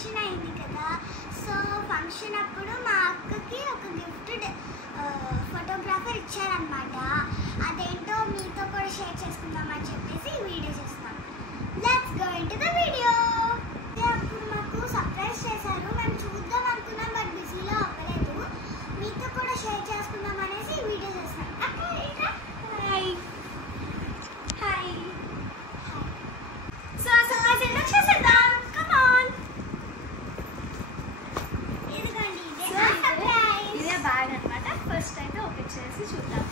Function అయింది కదా. So function అప్పుడు మా అక్కకి ఒక గిఫ్ట్ ఫోటోగ్రాఫర్ ఇచ్చారనమాట. అదేంటో మీతో కూడా షేర్ చేసుకుందామని చెప్పేసి వీడియో చేస్తాం. Let's go into the video. అప్పుడు మాకు సర్ప్రైజ్ చేశారు. మేము చూద్దాం అనుకున్నాం, బట్ బిజీలో అవ్వలేదు. మీతో కూడా షేర్ చేసుకుందాం అనేసి వీడియో చేస్తాం. Hi hi. సో ఆ సర్ప్రైజ్ ఏంటో చేసేద్దాం. Come on. ఇదిగోండి, ఇదే సర్ప్రైజ్. ఇదే బ్యాగ్ అన్నమాట. ఫస్ట్ అయితే ఓపెన్ చేసి చూద్దాం.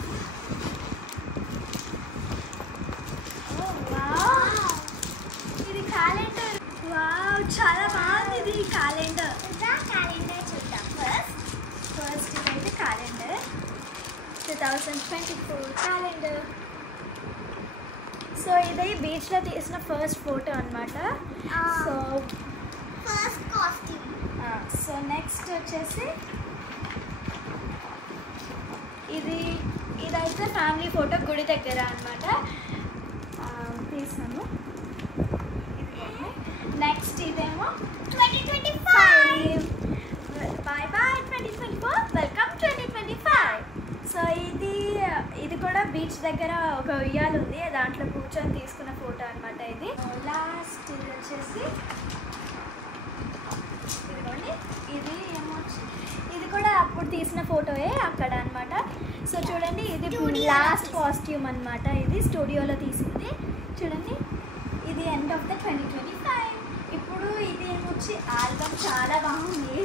ఇది క్యాలెండర్. వావ్, చాలా బాగుంది ఇది క్యాలెండర్. క్యాలెండర్ చూద్దాం. ఫస్ట్ ఇదైతే క్యాలెండర్, 2024 క్యాలెండర్. సో ఇది బీచ్లో తీసిన ఫస్ట్ ఫోటో అన్నమాట. So first costume. So next వచ్చేసి ఇదైతే ఫ్యామిలీ ఫోటో గుడి దగ్గర అన్నమాట తీసాను. నెక్స్ట్ ఇదేమో 2025. Bye bye 2024, welcome 2025. సో ఇది కూడా బీచ్ దగ్గర ఒక ఉయ్యాల ఉంది, దాంట్లో కూర్చొని తీసుకున్న ఫోటో అన్నమాట ఇది. లాస్ట్ ఇది వచ్చేసి ఇదిగోండి, ఇది కూడా అప్పుడు తీసిన ఫోటోయే అక్కడ అన్నమాట. సో చూడండి, ఇది లాస్ట్ కాస్ట్యూమ్ అన్నమాట. ఇది స్టూడియోలో తీసింది. చూడండి, ఇది ఎండ్ ఆఫ్ ద 2025. ఇప్పుడు ఇది ఏమొచ్చి ఆల్బమ్. చాలా బాగుంది.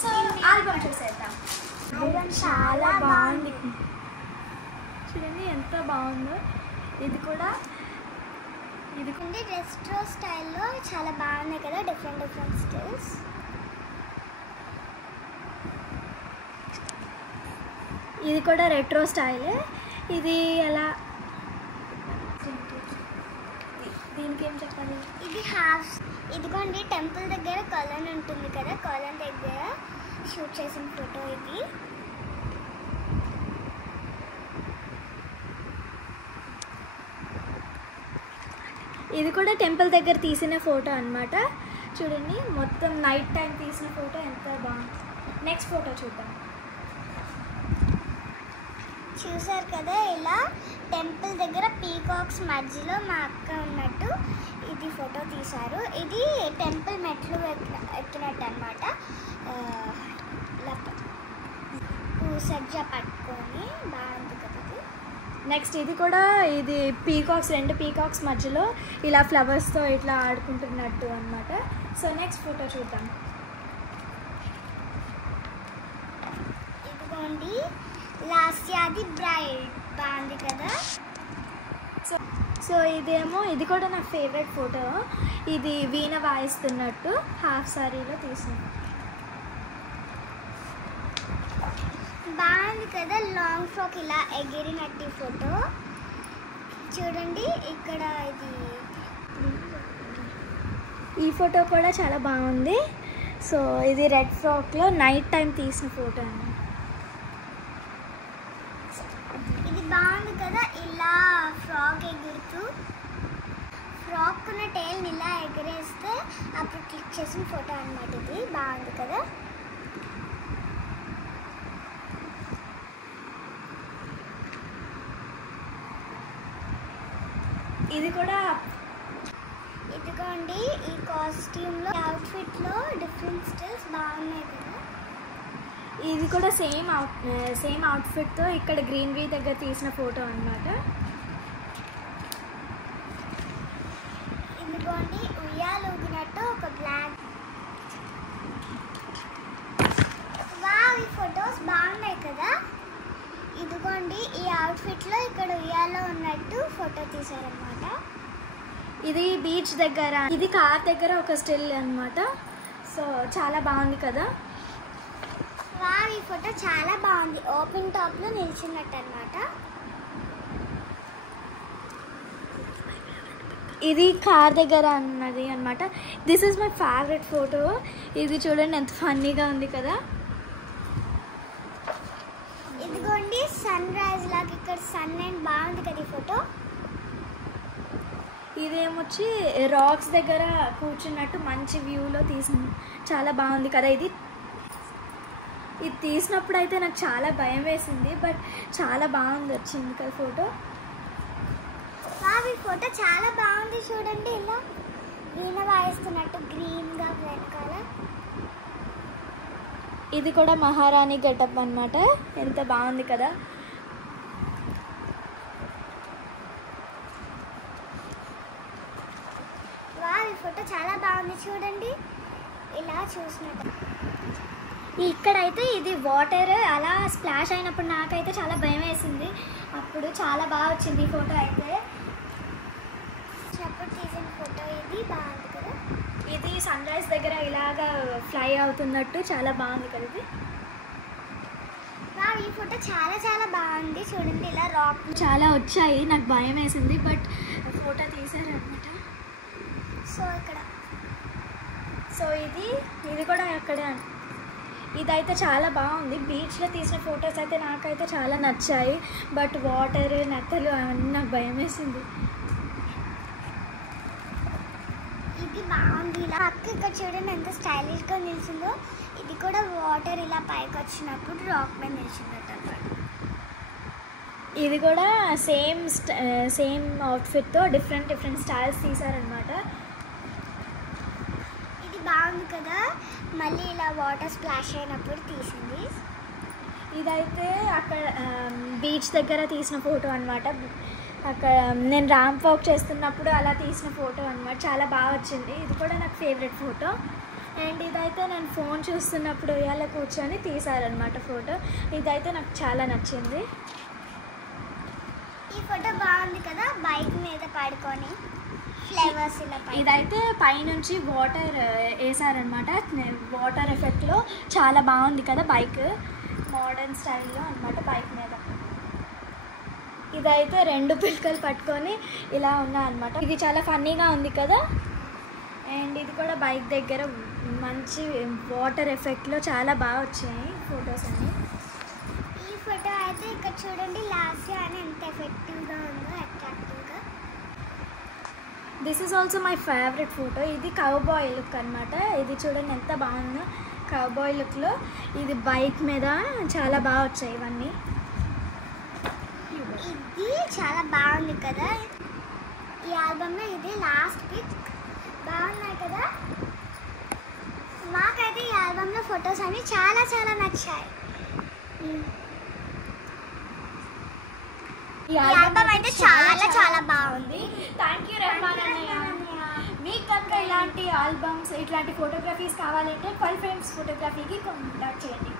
సో ఆల్బమ్ చూసేద్దాం. ఆల్బమ్ చాలా బాగుంది. చూడండి ఎంత బాగుందో. ఇది కూడా రెస్ట్రో స్టైల్లో చాలా బాగున్నాయి కదా, డిఫరెంట్ స్టైల్స్. ఇది కూడా రెట్రో స్టైలే. ఇది ఎలా, దీనికి ఏం చెప్పాలి? ఇది హాఫ్. ఇదిగోండి, టెంపుల్ దగ్గర కొలన్ ఉంటుంది కదా, కొలన్ దగ్గర షూట్ చేసిన ఫోటో ఇది. ఇది కూడా టెంపుల్ దగ్గర తీసిన ఫోటో అన్నమాట. చూడండి, మొత్తం నైట్ టైం తీసిన ఫోటో ఎంత బాగుంది. నెక్స్ట్ ఫోటో చూద్దాం. చూసారు కదా, ఇలా టెంపుల్ దగ్గర పీకాక్స్ మధ్యలో మా అక్క ఉన్నట్టు ఇది ఫోటో తీశారు. ఇది టెంపుల్ మెట్లు ఎక్కినట్టు అనమాట. సజ్జ పట్టుకొని బాగుంది కదా. నెక్స్ట్ ఇది కూడా పీకాక్స్, 2 పీకాక్స్ మధ్యలో ఇలా ఫ్లవర్స్తో ఇట్లా ఆడుకుంటున్నట్టు అన్నమాట. సో నెక్స్ట్ ఫోటో చూద్దాం. ఇదిగోండి, లాస్ట్ యాది బ్రైడ్. బాగుంది కదా. సో ఇది కూడా నా ఫేవరెట్ ఫోటో. ఇది వీణ వాయిస్తున్నట్టు హాఫ్ సారీలో తీసిన. బాగుంది కదా, లాంగ్ ఫ్రాక్ ఇలా ఎగిరినట్టు ఫోటో. చూడండి ఇక్కడ ఈ ఫోటో కూడా చాలా బాగుంది. సో ఇది రెడ్ ఫ్రాక్లో నైట్ టైం తీసిన ఫోటో అండి. ఇది బాగుంది కదా, ఇలా ఫ్రాక్ ఎగురుతూ ఫ్రాక్ ఉన్న టైల్ని ఇలా ఎగరేస్తే అప్పుడు క్లిక్ చేసిన ఫోటో అన్నమాట. ఇది బాగుంది కదా. ఇది కూడా ఇదిగోండి, ఈ కాస్ట్యూమ్లో అవుట్ఫిట్లో డిఫరెంట్ స్టైల్స్ బాగున్నాయి కదా. ఇది కూడా సేమ్ అవుట్ఫిట్తో ఇక్కడ గ్రీనరీ దగ్గర తీసిన ఫోటో అన్నమాట. ఇదిగోండి, ఉయ్యాలు ఊగినట్టు ఒక బ్లాక్. వావ్, ఈ ఫొటోస్ బాగున్నాయి కదా. ఇదిగోండి, ఈ అవుట్ఫిట్లో ఇక్కడ ఉయ్యాలో ఉన్నట్టు ఫోటో తీశారనమాట. ఇది బీచ్ దగ్గర, ఇది కార్ దగ్గర ఒక స్టిల్ అన్నమాట. సో చాలా బాగుంది కదా. వావ్, ఈ ఫోటో చాలా బాగుంది. ఓపెన్ టాప్లో నిల్చున్నట్టు అనమాట. ఇది కార్ దగ్గర అన్నది అన్నమాట. This is my favourite photo. ఇది చూడండి ఎంత ఫన్నీగా ఉంది కదా. ఇదిగోండి, సన్ రైజ్ లాగా ఇక్కడ సన్ అండ్ బాగుంది కదా ఈ ఫోటో. ఇదేమొచ్చి రాక్స్ దగ్గర కూర్చున్నట్టు మంచి వ్యూలో తీసింది, చాలా బాగుంది కదా. ఇది తీసినప్పుడు అయితే నాకు చాలా భయం వేసింది, బట్ చాలా బాగుంది వచ్చింది కదా ఫోటో. ఈ ఫోటో చాలా బాగుంది చూడండి, ఇలా వీణ వాయిస్తున్నట్టు గ్రీన్గా వెనకాల. ఇది కూడా మహారాణి గెటప్ అన్నమాట, ఎంత బాగుంది కదా. ఈ ఫోటో చాలా బాగుంది చూడండి, ఇలా చూసినట్టు. ఇక్కడైతే ఇది వాటర్ అలా స్ప్లాష్ అయినప్పుడు నాకైతే చాలా భయం వేసింది, అప్పుడు చాలా బాగా వచ్చింది ఈ ఫోటో అయితే. అప్పుడు తీసిన ఫోటో ఇది బాగుంది కదా. ఇది సన్ రైజ్ దగ్గర ఇలాగా ఫ్లై అవుతున్నట్టు చాలా బాగుంది కదా ఇది. ఈ ఫోటో చాలా చాలా బాగుంది చూడండి, ఇలా రాక్ చాలా వచ్చాయి, నాకు భయం వేసింది, బట్ ఫోటో తీసారనమాట. సో ఇది కూడా అక్కడే. ఇదైతే చాలా బాగుంది, బీచ్లో తీసిన ఫొటోస్ అయితే నాకైతే చాలా నచ్చాయి, బట్ వాటర్ నత్తలు అవన్నీ నాకు భయం వేసింది. ఇది బాగుంది, ఇలా అక్క ఇక్కడ చూడండి ఎంత స్టైలిష్గా నిలిచిందో. ఇది కూడా వాటర్ ఇలా పైకి వచ్చినప్పుడు రాక్ మీద నిలిచినట్టు అన్నమాట. ఇది కూడా సేమ్ అవుట్ఫిట్తో డిఫరెంట్ స్టైల్స్ తీసారనమాట. ఇది బాగుంది కదా, మళ్ళీ ఇలా వాటర్ స్ప్లాష్ అయినప్పుడు తీసింది. ఇదైతే అక్కడ బీచ్ దగ్గర తీసిన ఫోటో అనమాట. అక్కడ నేను ర్యాంప్ వాక్ చేస్తున్నప్పుడు అలా తీసిన ఫోటో అనమాట, చాలా బాగా వచ్చింది. ఇది కూడా నాకు ఫేవరెట్ ఫోటో. అండ్ ఇదైతే నేను ఫోన్ చూస్తున్నప్పుడు ఇలా కూర్చొని తీసారనమాట ఫోటో. ఇదైతే నాకు చాలా నచ్చింది. ఈ ఫోటో బాగుంది కదా, బైక్ మీద పడుకొని ఫ్లేవర్స్ ఇలా. ఇదైతే పైనుంచి వాటర్ వేసారనమాట, వాటర్ ఎఫెక్ట్లో చాలా బాగుంది కదా బైక్, మోడర్న్ స్టైల్లో అనమాట బైక్ మీద. ఇదైతే 2 పిల్లకలు పట్టుకొని ఇలా ఉన్నాయన్నమాట. ఇది చాలా ఫన్నీగా ఉంది కదా. అండ్ ఇది కూడా బైక్ దగ్గర మంచి వాటర్ ఎఫెక్ట్లో చాలా బాగా వచ్చాయి ఫొటోస్ అన్నీ. ఈ ఫోటో అయితే ఇక్కడ చూడండి, లాస్ట్ అని ఎంత ఎఫెక్టివ్గా ఉందో, అట్రాక్టివ్గా. This is also my favourite photo. ఇది కౌబాయ్ లుక్ అనమాట. ఇది చూడండి ఎంత బాగుందో కౌబాయ్ లుక్లో. ఇది బైక్ మీద చాలా బాగా వచ్చాయి ఇవన్నీ. ఇది చాలా బాగుంది కదా, ఈ ఆల్బమ్లో ఇది లాస్ట్ పిక్. బాగున్నాయి కదా. మాకైతే ఈ ఆల్బమ్లో ఫొటోస్ అన్ని చాలా చాలా నచ్చాయి. ఈ ఆల్బమ్ అయితే చాలా చాలా బాగుంది. థ్యాంక్ యూ రెహమాన్ అన్నయ్య. మీకు కనుక ఇలాంటి ఆల్బమ్స్ ఇట్లాంటి ఫోటోగ్రఫీస్ కావాలంటే 12 ఫ్రేమ్స్ ఫోటోగ్రఫీకి కాంటాక్ట్ చేయండి.